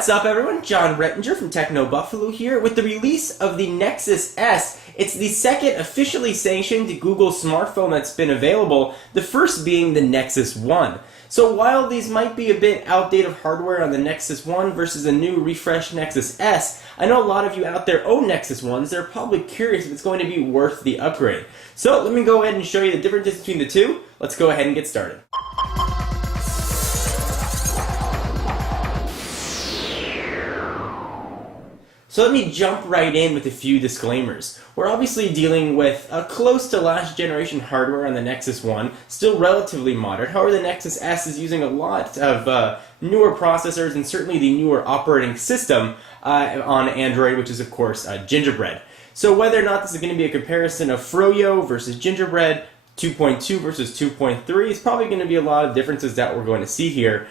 What's up, everyone? John Rettinger from Techno Buffalo here with the release of the Nexus S. It's the second officially sanctioned Google smartphone that's been available, the first being the Nexus 1. So while these might be a bit outdated hardware on the Nexus 1 versus a new refreshed Nexus S, I know a lot of you out there own Nexus 1s. They're probably curious if it's going to be worth the upgrade. So let me go ahead and show you the differences between the two. Let's go ahead and get started. So let me jump right in with a few disclaimers. We're obviously dealing with close to last generation hardware on the Nexus 1, still relatively modern. However, the Nexus S is using a lot of newer processors and certainly the newer operating system on Android, which is of course Gingerbread. So whether or not this is going to be a comparison of Froyo versus Gingerbread, 2.2 versus 2.3 is probably going to be a lot of differences that we're going to see here.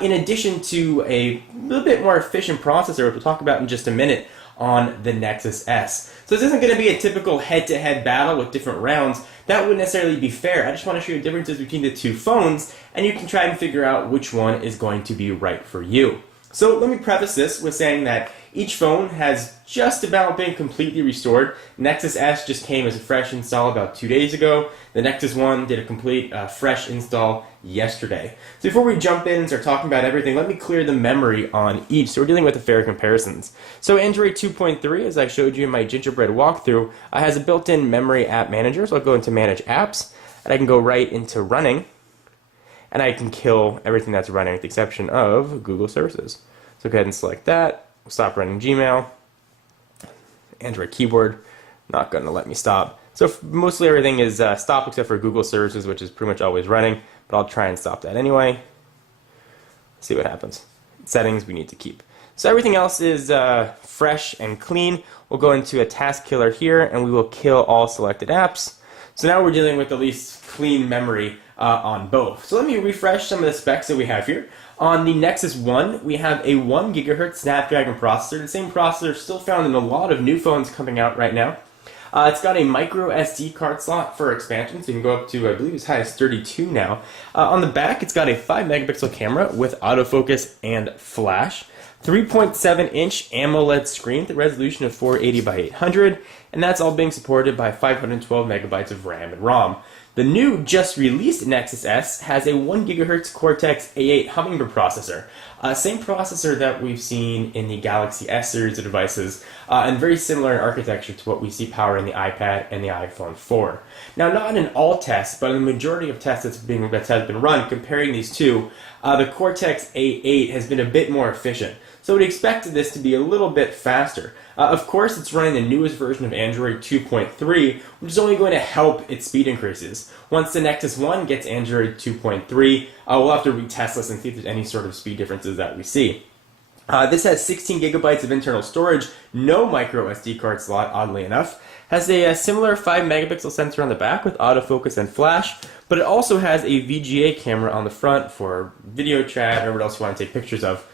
In addition to a little bit more efficient processor, which we'll talk about in just a minute, on the Nexus S. So this isn't going to be a typical head-to-head battle with different rounds. That wouldn't necessarily be fair. I just want to show you differences between the two phones, and you can try and figure out which one is going to be right for you. So let me preface this with saying that each phone has just about been completely restored. Nexus S just came as a fresh install about 2 days ago. The Nexus 1 did a complete fresh install yesterday. So before we jump in and start talking about everything, let me clear the memory on each. So we're dealing with the fair comparisons. So Android 2.3, as I showed you in my Gingerbread walkthrough, has a built-in memory app manager. So I'll go into Manage Apps, and I can go right into Running, and I can kill everything that's running with the exception of Google services. So go ahead and select that. We'll stop running Gmail. Android keyboard, not going to let me stop. So mostly everything is stopped except for Google services, which is pretty much always running, but I'll try and stop that anyway. See what happens. Settings we need to keep. So everything else is fresh and clean. We'll go into a task killer here, and we will kill all selected apps. So now we're dealing with at least clean memory on both. So let me refresh some of the specs that we have here. On the Nexus 1, we have a 1 GHz Snapdragon processor. The same processor still found in a lot of new phones coming out right now. It's got a micro SD card slot for expansion, so you can go up to, I believe, as high as 32 now. On the back, it's got a 5 megapixel camera with autofocus and flash. 3.7-inch AMOLED screen with a resolution of 480 by 800, and that's all being supported by 512 megabytes of RAM and ROM. The new, just released Nexus S has a 1 GHz Cortex-A8 Hummingbird processor. Same processor that we've seen in the Galaxy S series of devices, and very similar in architecture to what we see powering the iPad and the iPhone 4. Now, not in all tests, but in the majority of tests that has been run comparing these two, the Cortex-A8 has been a bit more efficient. So we'd expect this to be a little bit faster. Of course, it's running the newest version of Android 2.3, which is only going to help its speed increases. Once the Nexus 1 gets Android 2.3, we'll have to retest this and see if there's any sort of speed differences that we see. This has 16 gigabytes of internal storage, no micro SD card slot, oddly enough. Has a similar 5 megapixel sensor on the back with autofocus and flash, but it also has a VGA camera on the front for video chat or what else you want to take pictures of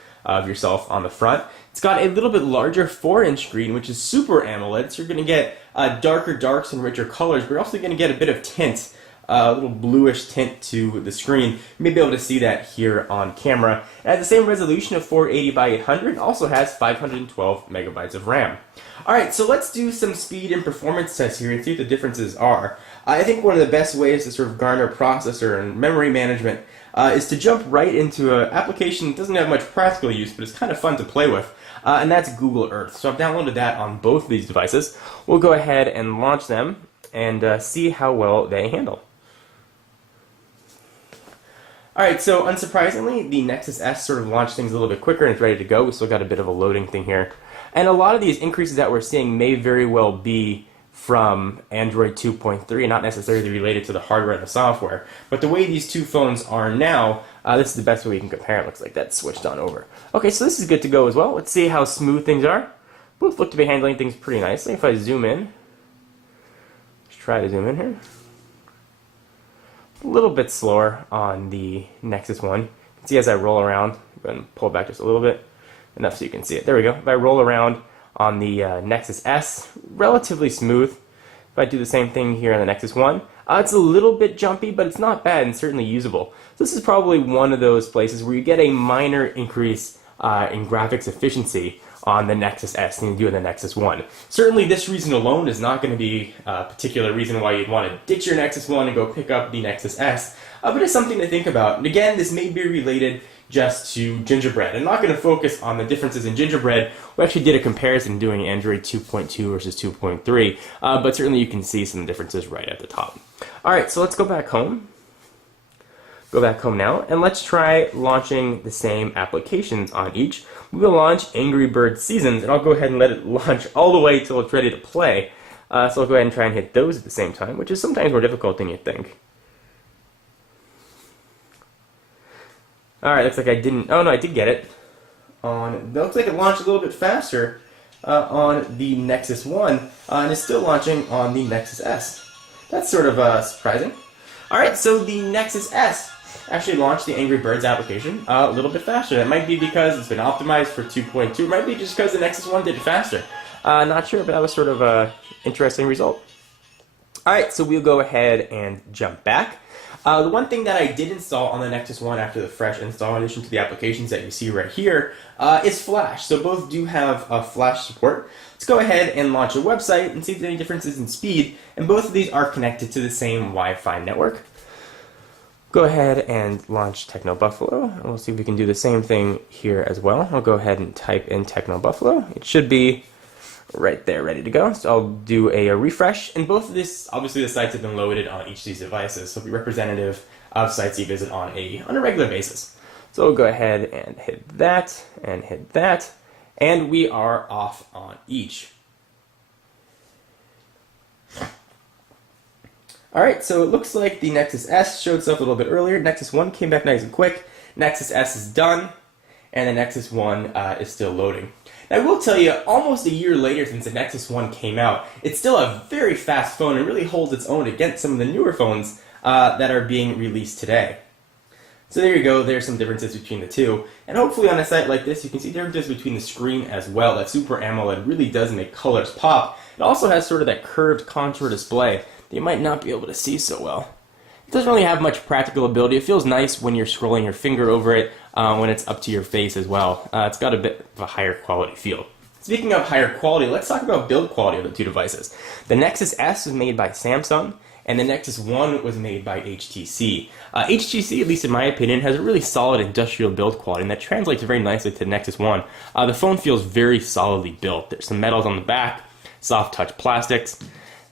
yourself on the front. It's got a little bit larger 4-inch screen, which is Super AMOLED, so you're going to get darker darks and richer colors, but you're also going to get a bit of tint, a little bluish tint to the screen. You may be able to see that here on camera. It has the same resolution of 480 by 800, and also has 512 megabytes of RAM. Alright, so let's do some speed and performance tests here and see what the differences are. I think one of the best ways to sort of garner processor and memory management is to jump right into an application that doesn't have much practical use, but it's kind of fun to play with, and that's Google Earth. So I've downloaded that on both of these devices. We'll go ahead and launch them and see how well they handle. Alright, so unsurprisingly, the Nexus S sort of launched things a little bit quicker and it's ready to go. We still got a bit of a loading thing here. And a lot of these increases that we're seeing may very well be from Android 2.3 and not necessarily related to the hardware and the software. But the way these two phones are now, this is the best way we can compare. It looks like that's switched on over. Okay, so this is good to go as well. Let's see how smooth things are. Both look to be handling things pretty nicely. If I zoom in, let's try to zoom in here. A little bit slower on the Nexus 1. You can see as I roll around, go ahead and pull it back just a little bit, enough so you can see it. There we go. If I roll around on the Nexus S, relatively smooth. If I do the same thing here on the Nexus 1, it's a little bit jumpy, but it's not bad and certainly usable. This is probably one of those places where you get a minor increase in graphics efficiency on the Nexus S than you do on the Nexus 1. Certainly this reason alone is not going to be a particular reason why you'd want to ditch your Nexus 1 and go pick up the Nexus S, but it's something to think about. And again, this may be related just to Gingerbread. I'm not going to focus on the differences in Gingerbread. We actually did a comparison doing Android 2.2 versus 2.3, but certainly you can see some differences right at the top. Alright, so let's go back home. Go back home now, and let's try launching the same applications on each. We will launch Angry Birds Seasons, and I'll go ahead and let it launch all the way till it's ready to play. So I'll go ahead and try and hit those at the same time, which is sometimes more difficult than you think. Alright, looks like I didn't... Oh no, I did get it. Looks like it launched a little bit faster on the Nexus 1, and it's still launching on the Nexus S. That's sort of surprising. Alright, so the Nexus S actually launched the Angry Birds application a little bit faster. That might be because it's been optimized for 2.2. It might be just because the Nexus 1 did it faster. Not sure, but that was sort of an interesting result. Alright, so we'll go ahead and jump back. The one thing that I did install on the Nexus 1 after the fresh install, in addition to the applications that you see right here, is Flash. So both do have Flash support. Let's go ahead and launch a website and see if there's any differences in speed, and both of these are connected to the same Wi-Fi network. Go ahead and launch Techno Buffalo, and we'll see if we can do the same thing here as well. I'll go ahead and type in Techno Buffalo. It should be right there, ready to go. So I'll do a refresh, and both of this, obviously the sites have been loaded on each of these devices, so it'll be representative of sites you visit on a regular basis. So we'll go ahead and hit that, and we are off on each. Alright, so it looks like the Nexus S showed stuff a little bit earlier. Nexus 1 came back nice and quick. Nexus S is done, and the Nexus 1 is still loading. Now, I will tell you, almost a year later since the Nexus 1 came out, it's still a very fast phone and really holds its own against some of the newer phones that are being released today. So there you go, there's some differences between the two. And hopefully on a site like this, you can see differences between the screen as well. That Super AMOLED really does make colors pop. It also has sort of that curved contour display that you might not be able to see so well. It doesn't really have much practical ability. It feels nice when you're scrolling your finger over it, when it's up to your face as well. It's got a bit of a higher quality feel. Speaking of higher quality, let's talk about build quality of the two devices. The Nexus S was made by Samsung, and the Nexus 1 was made by HTC. HTC, at least in my opinion, has a really solid industrial build quality, and that translates very nicely to the Nexus 1. The phone feels very solidly built. There's some metals on the back, soft touch plastics.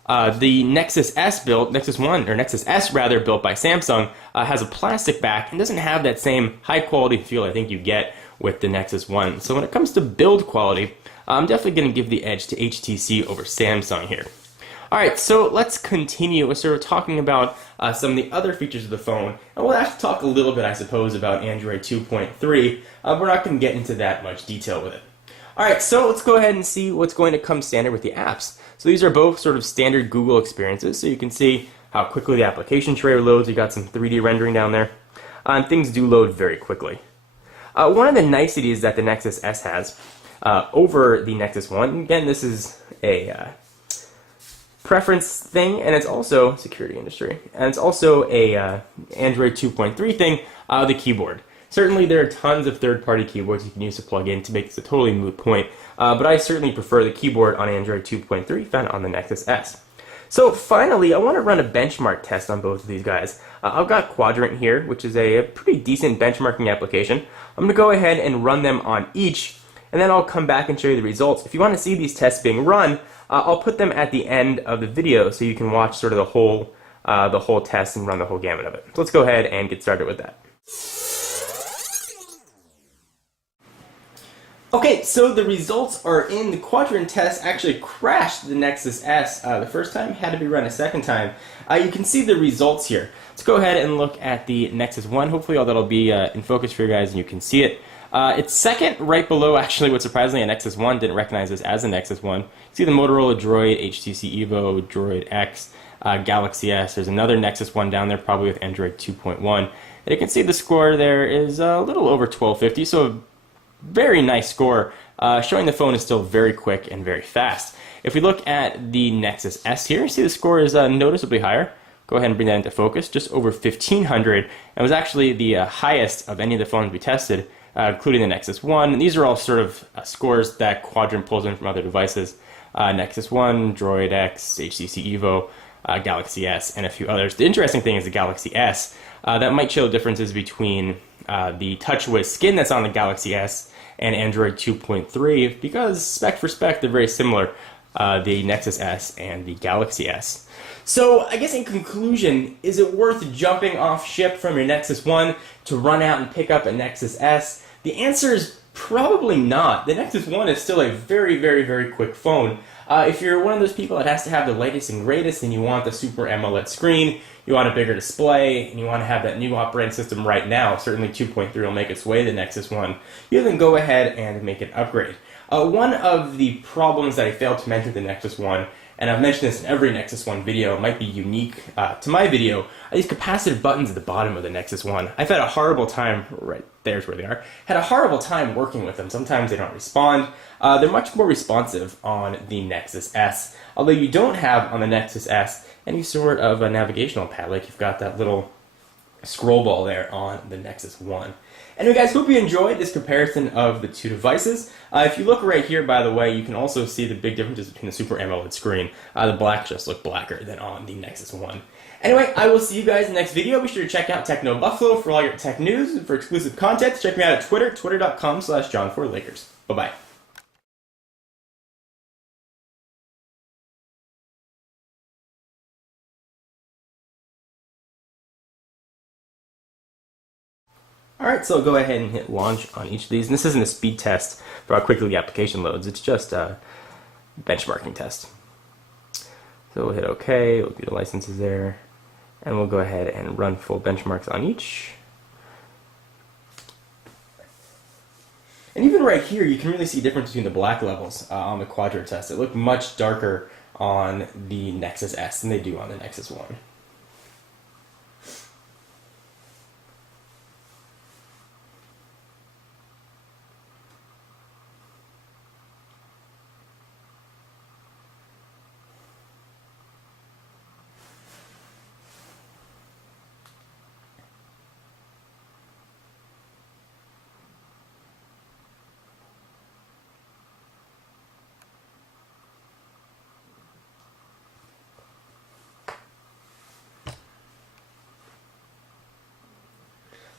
The Nexus S built, Nexus 1, or Nexus S rather, built by Samsung, has a plastic back and doesn't have that same high quality feel I think you get with the Nexus 1. So when it comes to build quality, I'm definitely going to give the edge to HTC over Samsung here. Alright, so let's continue with sort of talking about some of the other features of the phone. And we'll have to talk a little bit, I suppose, about Android 2.3. We're not going to get into that much detail with it. Alright, so let's go ahead and see what's going to come standard with the apps. So these are both sort of standard Google experiences, so you can see how quickly the application tray loads. You got some 3D rendering down there, and things do load very quickly. One of the niceties that the Nexus S has over the Nexus 1, again, this is a preference thing, and it's also security industry, and it's also a Android 2.3 thing, the keyboard. Certainly there are tons of third-party keyboards you can use to plug in to make this a totally moot point, but I certainly prefer the keyboard on Android 2.3 found on the Nexus S. So finally, I want to run a benchmark test on both of these guys. I've got Quadrant here, which is a pretty decent benchmarking application. I'm going to go ahead and run them on each, and then I'll come back and show you the results. If you want to see these tests being run, I'll put them at the end of the video so you can watch sort of the whole test and run the whole gamut of it. So let's go ahead and get started with that. Okay, so the results are in. The Quadrant test actually crashed the Nexus S the first time, had to be run a second time. You can see the results here. Let's go ahead and look at the Nexus 1. Hopefully all that'll be in focus for you guys and you can see it. It's second right below, actually, what surprisingly a Nexus 1 didn't recognize this as a Nexus 1. See the Motorola Droid, HTC Evo, Droid X, Galaxy S. There's another Nexus 1 down there, probably with Android 2.1. And you can see the score there is a little over 1250, so very nice score, showing the phone is still very quick and very fast. If we look at the Nexus S here, see the score is noticeably higher. Go ahead and bring that into focus, just over 1500. It was actually the highest of any of the phones we tested, including the Nexus 1. And these are all sort of scores that Quadrant pulls in from other devices. Nexus 1, Droid X, HTC Evo, Galaxy S, and a few others. The interesting thing is the Galaxy S. That might show differences between the TouchWiz skin that's on the Galaxy S and Android 2.3, because spec for spec, they're very similar, the Nexus S and the Galaxy S. So I guess in conclusion, is it worth jumping off ship from your Nexus 1 to run out and pick up a Nexus S? The answer is probably not. The Nexus 1 is still a very, very, very quick phone. If you're one of those people that has to have the latest and greatest and you want the Super AMOLED screen, you want a bigger display, and you want to have that new operating system right now, certainly 2.3 will make its way to the Nexus 1, you then go ahead and make an upgrade. One of the problems that I failed to mention with the Nexus 1, and I've mentioned this in every Nexus 1 video, it might be unique to my video, are these capacitive buttons at the bottom of the Nexus 1. I've had a horrible time, right there's where they are, had a horrible time working with them. Sometimes they don't respond. They're much more responsive on the Nexus S, although you don't have on the Nexus S any sort of a navigational pad, like you've got that little scroll ball there on the Nexus 1. Anyway guys, hope you enjoyed this comparison of the two devices. If you look right here, by the way, you can also see the big differences between the Super AMOLED screen. The blacks just look blacker than on the Nexus 1. Anyway, I will see you guys in the next video. Be sure to check out Techno Buffalo for all your tech news and for exclusive content. Check me out at Twitter, twitter.com/John4Lakers. Bye-bye. Alright, so go ahead and hit launch on each of these. And this isn't a speed test for how quickly the application loads, it's just a benchmarking test. So we'll hit OK, we'll do the licenses there, and we'll go ahead and run full benchmarks on each. And even right here, you can really see a difference between the black levels on the Quadrant test. It looked much darker on the Nexus S than they do on the Nexus 1.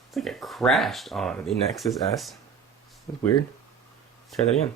It's like it crashed on the Nexus S. That's weird. Try that again.